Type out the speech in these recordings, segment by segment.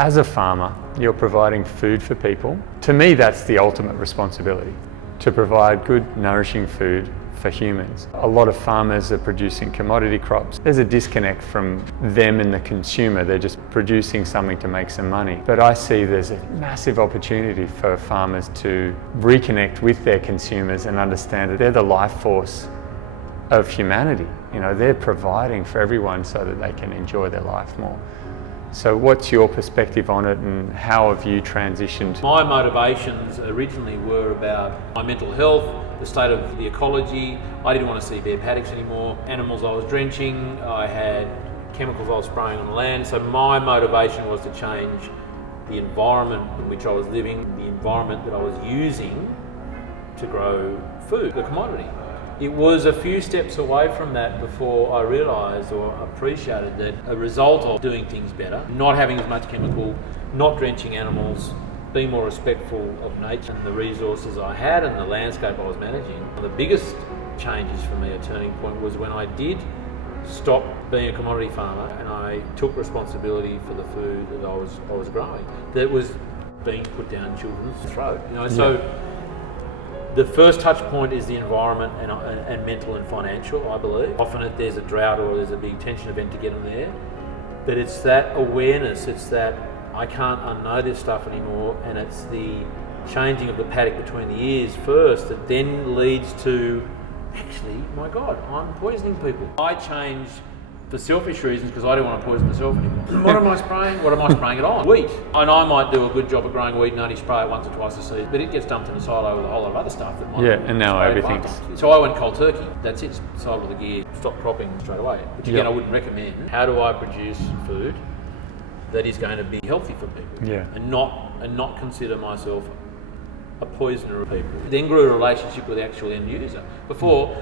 As a farmer, you're providing food for people. To me, that's the ultimate responsibility, to provide good, nourishing food for humans. A lot of farmers are producing commodity crops. There's a disconnect from them and the consumer. They're just producing something to make some money. But I see there's a massive opportunity for farmers to reconnect with their consumers and understand that they're the life force of humanity. You know, they're providing for everyone so that they can enjoy their life more. So what's your perspective on it, and how have you transitioned? My motivations originally were about my mental health, the state of the ecology. I didn't want to see bare paddocks anymore. Animals I was drenching, I had chemicals I was spraying on the land. So my motivation was to change the environment in which I was living, the environment that I was using to grow food, the commodity. It was a few steps away from that before I realised or appreciated that a result of doing things better, not having as much chemical, not drenching animals, being more respectful of nature and the resources I had and the landscape I was managing. One of the biggest changes for me, a turning point, was when I did stop being a commodity farmer and I took responsibility for the food that I was growing, that was being put down children's throat. You know, so the first touch point is the environment and mental and financial, I believe. Often if there's a drought or there's a big tension event to get them there, but it's that awareness, it's that I can't unknow this stuff anymore, and it's the changing of the paddock between the ears first that then leads to, actually, my God, I'm poisoning people. I changed for selfish reasons because I don't want to poison myself anymore. What am I spraying? What am I spraying it on? Wheat. And I might do a good job of growing wheat and only spray it once or twice a season, but it gets dumped in a silo with a whole lot of other stuff that might and now everything's... So I went cold turkey. That's it. Side of the gear. Stop cropping straight away. Which again, I wouldn't recommend. How do I produce food that is going to be healthy for people? And not consider myself a poisoner of people. Then grew a relationship with the actual end user. Before,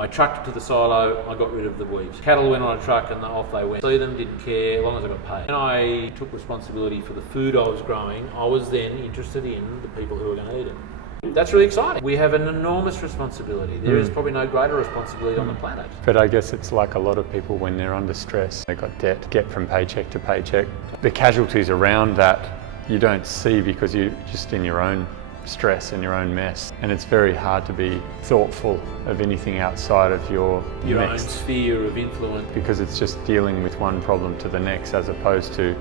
I trucked it to the silo, I got rid of the weeds. Cattle went on a truck and off they went. See them, didn't care, as long as I got paid. When I took responsibility for the food I was growing, I was then interested in the people who were going to eat it. That's really exciting. We have an enormous responsibility. There is probably no greater responsibility on the planet. But I guess it's like a lot of people when they're under stress, they've got debt, get from paycheck to paycheck. The casualties around that you don't see because you're just in your own stress and your own mess, and it's very hard to be thoughtful of anything outside of your own sphere of influence, because it's just dealing with one problem to the next as opposed to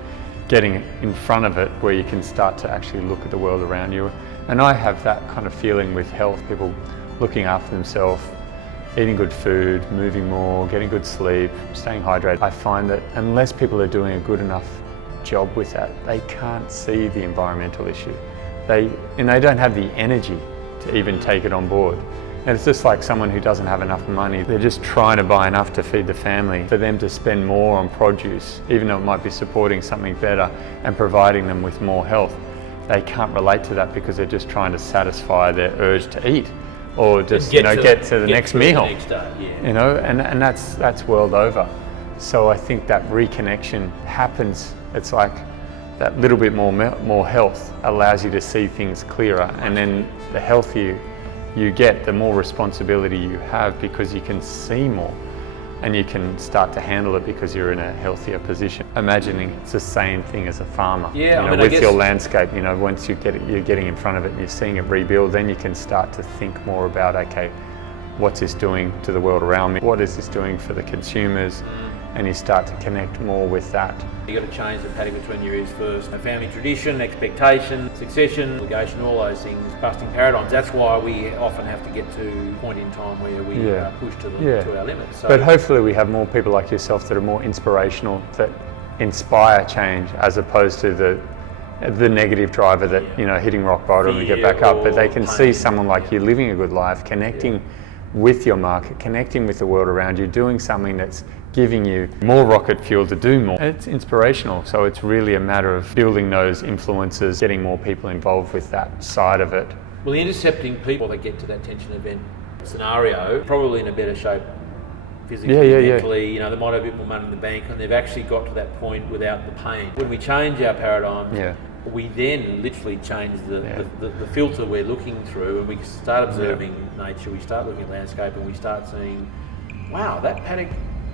getting in front of it where you can start to actually look at the world around you. And I have that kind of feeling with health, people looking after themselves, eating good food, moving more, getting good sleep, staying hydrated. I find that unless people are doing a good enough job with that, they can't see the environmental issue. They don't have the energy to even take it on board. And it's just like someone who doesn't have enough money. They're just trying to buy enough to feed the family. For them to spend more on produce, even though it might be supporting something better and providing them with more health, they can't relate to that because they're just trying to satisfy their urge to eat or just get to the next meal. The next day, You know, and that's world over. So I think that reconnection happens. It's like that little bit more health allows you to see things clearer, and then the healthier you get, the more responsibility you have because you can see more and you can start to handle it because you're in a healthier position. Imagining it's the same thing as a farmer. With your landscape, once you're getting in front of it and you're seeing it rebuild, then you can start to think more about, okay, what's this doing to the world around me? What is this doing for the consumers? And you start to connect more with that. You've got to change the paddock between your ears first. A family tradition, expectation, succession, obligation, all those things, busting paradigms. That's why we often have to get to a point in time where we push to our limits. So, but hopefully we have more people like yourself that are more inspirational, that inspire change, as opposed to the negative driver that, hitting rock bottom and get back up. But they can see someone like you living a good life, connecting with your market, connecting with the world around you, doing something that's giving you more rocket fuel to do more. It's inspirational, so it's really a matter of building those influences, getting more people involved with that side of it. Well, the intercepting people that get to that tension event scenario, probably in a better shape physically, mentally, they might have a bit more money in the bank and they've actually got to that point without the pain. When we change our paradigm, we then literally change the filter we're looking through, and we start observing nature, we start looking at landscape, and we start seeing, wow, that paddock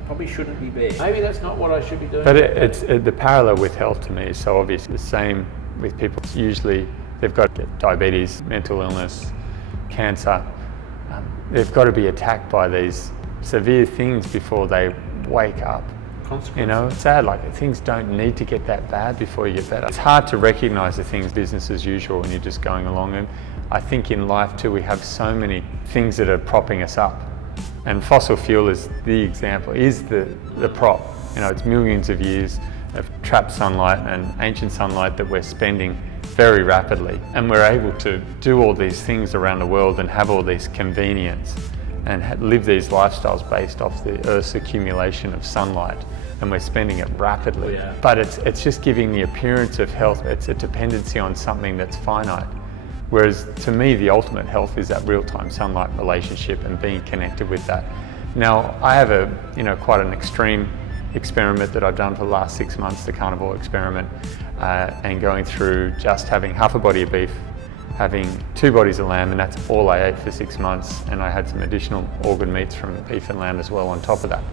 probably shouldn't be bare. Maybe that's not what I should be doing. But the parallel with health to me is so obvious. The same with people. Usually they've got diabetes, mental illness, cancer. They've got to be attacked by these severe things before they wake up. You know, it's sad, like things don't need to get that bad before you get better. It's hard to recognise the things business as usual when you're just going along. And I think in life too, we have so many things that are propping us up. And fossil fuel is the example, is the prop. You know, it's millions of years of trapped sunlight and ancient sunlight that we're spending very rapidly. And we're able to do all these things around the world and have all this convenience and live these lifestyles based off the Earth's accumulation of sunlight, and we're spending it rapidly. Yeah. But it's just giving the appearance of health. It's a dependency on something that's finite. Whereas to me, the ultimate health is that real-time sunlight relationship and being connected with that. Now, I have quite an extreme experiment that I've done for the last 6 months, the carnivore experiment, and going through just having half a body of beef, having 2 bodies of lamb, and that's all I ate for 6 months. And I had some additional organ meats from beef and lamb as well on top of that.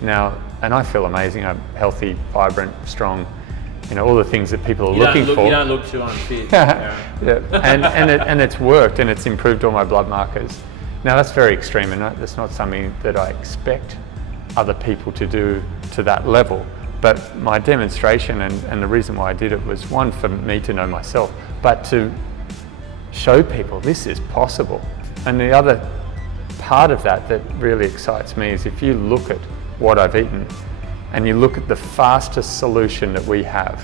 Now, and I feel amazing. I'm healthy, vibrant, strong, all the things that people are looking for. You don't look too unfit. Yeah, and it's worked, and it's improved all my blood markers. Now that's very extreme, and that's not something that I expect other people to do to that level. But my demonstration and the reason why I did it was, one, for me to know myself, but to show people this is possible. And the other part of that really excites me is if you look at what I've eaten and you look at the fastest solution that we have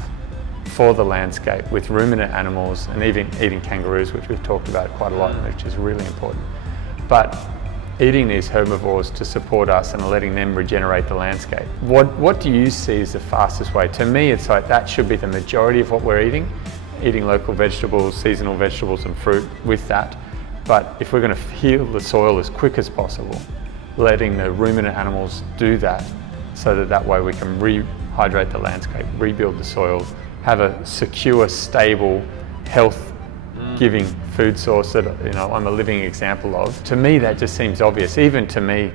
for the landscape with ruminant animals and even eating kangaroos, which we've talked about quite a lot, which is really important. But eating these herbivores to support us and letting them regenerate the landscape. What do you see as the fastest way? To me, it's like that should be the majority of what we're eating local vegetables, seasonal vegetables and fruit with that. But if we're going to heal the soil as quick as possible, letting the ruminant animals do that so that way we can rehydrate the landscape, rebuild the soil, have a secure, stable, health-giving food source that I'm a living example of. To me, that just seems obvious. Even to me,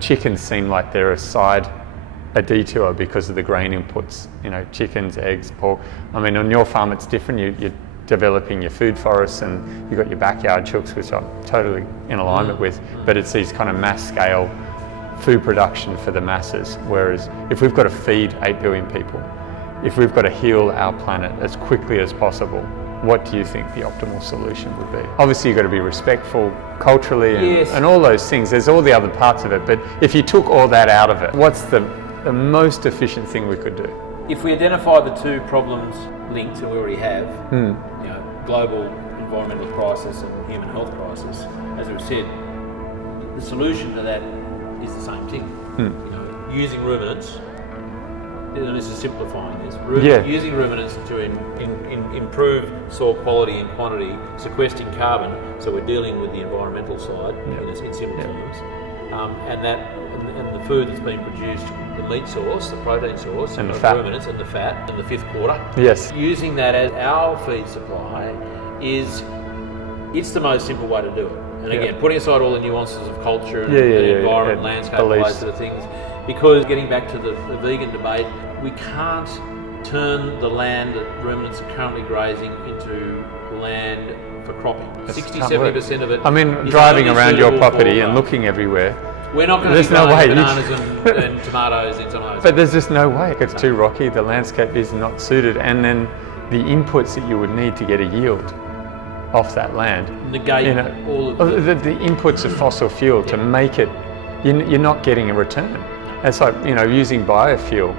chickens seem like they're a detour because of the grain inputs. Chickens, eggs, pork. I mean, on your farm it's different. You're developing your food forests and you've got your backyard chooks, which I'm totally in alignment with, but it's these kind of mass scale food production for the masses. Whereas if we've got to feed 8 billion people, if we've got to heal our planet as quickly as possible, what do you think the optimal solution would be? Obviously you've got to be respectful culturally and all those things. There's all the other parts of it, but if you took all that out of it, what's the most efficient thing we could do? If we identify the 2 problems linked, and we already have, global environmental crisis and human health crisis, as we've said, the solution to that is the same thing. Using ruminants, and this is simplifying this, using ruminants to improve soil quality and quantity, sequestering carbon, so we're dealing with the environmental side in simple terms, and the food that's being produced, the meat source, the protein source, and the fat, ruminants, and the fat, and the 5th quarter. Yes. Using that as our feed supply it's the most simple way to do it. And again, putting aside all the nuances of culture and environment, landscape, all those sort of things, because getting back to the vegan debate, we can't turn the land that ruminants are currently grazing into land for cropping. 60-70% of it. I mean, driving around your property and looking everywhere, we're not going to be growing bananas and tomatoes in some of those. But there's just no way. It's too rocky, the landscape is not suited, and then the inputs that you would need to get a yield off that land. Negate all of the inputs of fossil fuel to make it, you're not getting a return. It's like, using biofuel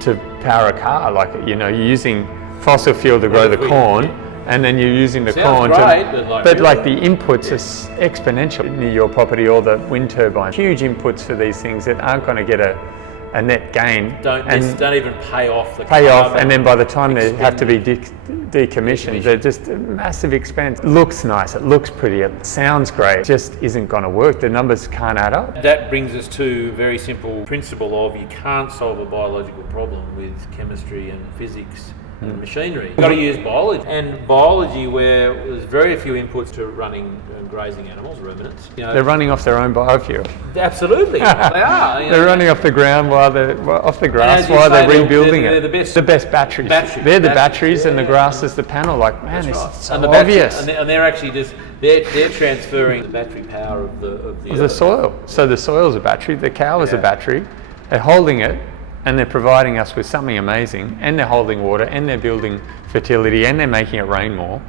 to power a car, like, you're using fossil fuel to grow the corn, and then you're using the corn but the inputs are exponential near your property, or the wind turbine. Huge inputs for these things that aren't going to get a net gain. Don't even pay off and then by the time they have to be decommissioned, they're just a massive expense. It looks nice, it looks pretty, it sounds great, it just isn't going to work. The numbers can't add up. That brings us to a very simple principle of you can't solve a biological problem with chemistry and physics and machinery. You've got to use biology. And biology where there's very few inputs to running and grazing animals, ruminants. They're running off their own biofuel. Absolutely, they are. They're running off the ground off the grass while they're rebuilding it. They're the best batteries. They're the batteries and the grass is the panel. Like, man, this is so obvious. And they're actually just, they're transferring the battery power of the soil. So the soil's a battery, the cow is a battery. They're holding it and they're providing us with something amazing, and they're holding water and they're building fertility and they're making it rain more.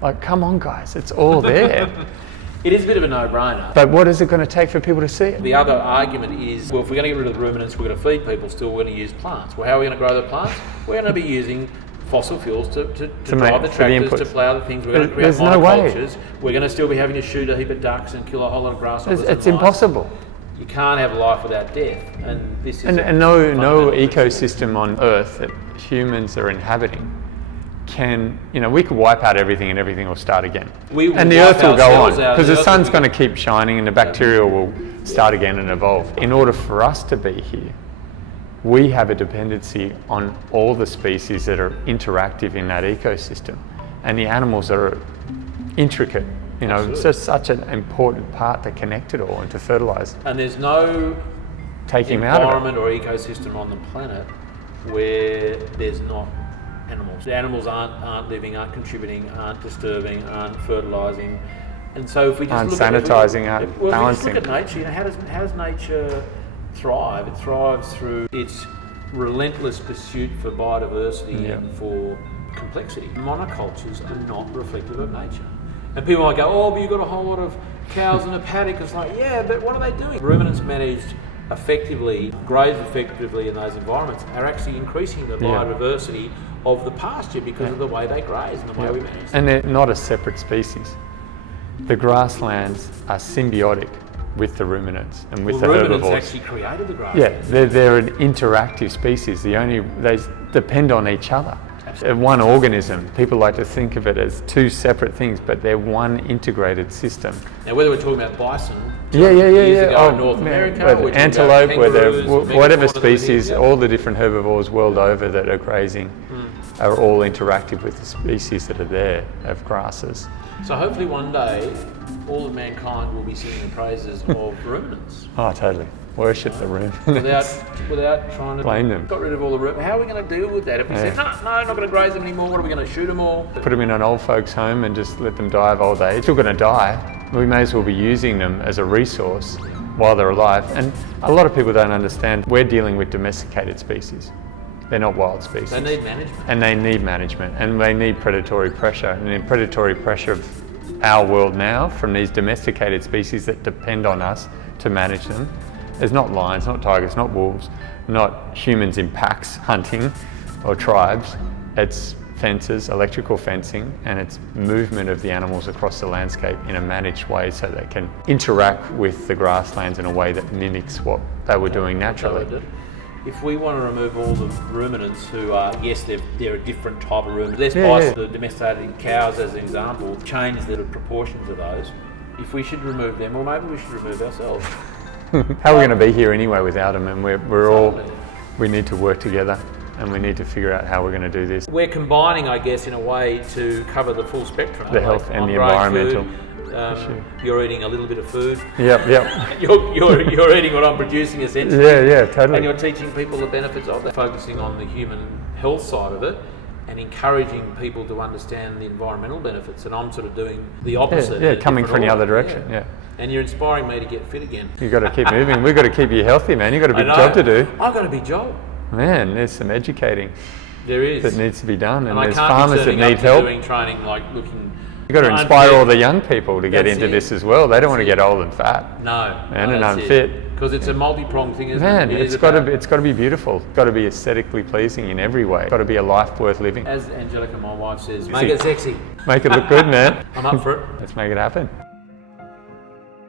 Like, come on guys, it's all there. It is a bit of a no-brainer. But what is it going to take for people to see it? The other argument is, well, if we're going to get rid of the ruminants, we're going to feed people, still we're going to use plants. Well, how are we going to grow the plants? We're going to be using fossil fuels to drive the tractors, to plough the things. We're going to create monocultures. We're going to still be having to shoot a heap of ducks and kill a whole lot of grasshoppers. It's impossible. You can't have life without death, and this is no ecosystem on Earth that humans are inhabiting can, we could wipe out everything and everything will start again. And the Earth will go on because the sun's going to keep shining and the bacteria will start again and evolve. In order for us to be here, we have a dependency on all the species that are interactive in that ecosystem, and the animals are intricate. It's just such an important part to connect it all and to fertilise. And there's no environment or ecosystem on the planet where there's not animals. The animals aren't living, aren't contributing, aren't disturbing, aren't fertilising. And so if we just look sanitising, balancing. If we just look at nature, how does nature thrive? It thrives through its relentless pursuit for biodiversity and for complexity. Monocultures are not reflective of nature. And people might go, oh, but you've got a whole lot of cows in a paddock. It's like, yeah, but what are they doing? Ruminants managed effectively, graze effectively in those environments are actually increasing the biodiversity of the pasture because of the way they graze and the way we manage them. And they're not a separate species. The grasslands are symbiotic with the ruminants and with the herbivores. Ruminants actually created the grasslands. Yeah, they're an interactive species. They depend on each other. One organism. People like to think of it as two separate things, but they're one integrated system. Now, whether we're talking about bison, years ago in North America, antelope, whatever species, all the different herbivores world over that are grazing are all interactive with the species that are there of grasses. So hopefully one day, all of mankind will be singing the praises of ruminants. Oh, totally. Worship the ruminants. Without trying to blame them. Got rid of all the ruminants. How are we going to deal with that? If we said, no, not going to graze them anymore, what are we going to shoot them all? Put them in an old folks' home and just let them die of old age. They're still going to die. We may as well be using them as a resource while they're alive. And a lot of people don't understand we're dealing with domesticated species. They're not wild species. They need management. And they need management. And they need predatory pressure. And the predatory pressure of our world now from these domesticated species that depend on us to manage them. There's not lions, not tigers, not wolves, not humans in packs hunting or tribes. It's fences, electrical fencing, and it's movement of the animals across the landscape in a managed way so they can interact with the grasslands in a way that mimics what they were doing naturally. If we want to remove all the ruminants who are, yes, they're a different type of ruminant. Let's buy the domesticated cows as an example, change the proportions of those. If we should remove them, or maybe we should remove ourselves. How are we going to be here anyway without them? And we need to work together and we need to figure out how we're going to do this. We're combining, I guess, in a way to cover the full spectrum. The health and the environmental. You're eating a little bit of food. Yep. You're eating what I'm producing essentially. Yeah, totally. And you're teaching people the benefits of that, focusing on the human health side of it and encouraging people to understand the environmental benefits. And I'm sort of doing the opposite. Yeah, coming from the other direction. Yeah. And you're inspiring me to get fit again. You've got to keep moving. We've got to keep you healthy, man. You've got a big job to do. I've got a big job. Man, there's some educating. There is. That needs to be done. And there's farmers that need help. Doing training, like looking. You've got to inspire all the young people to get into this as well. They don't want to get old and fat. No. And unfit. Because it's a multi-pronged thing, isn't it? Man, it's got to be beautiful. It's got to be aesthetically pleasing in every way. It's got to be a life worth living. As Angelica, my wife, says, make it sexy. Make it look good, man. I'm up for it. Let's make it happen.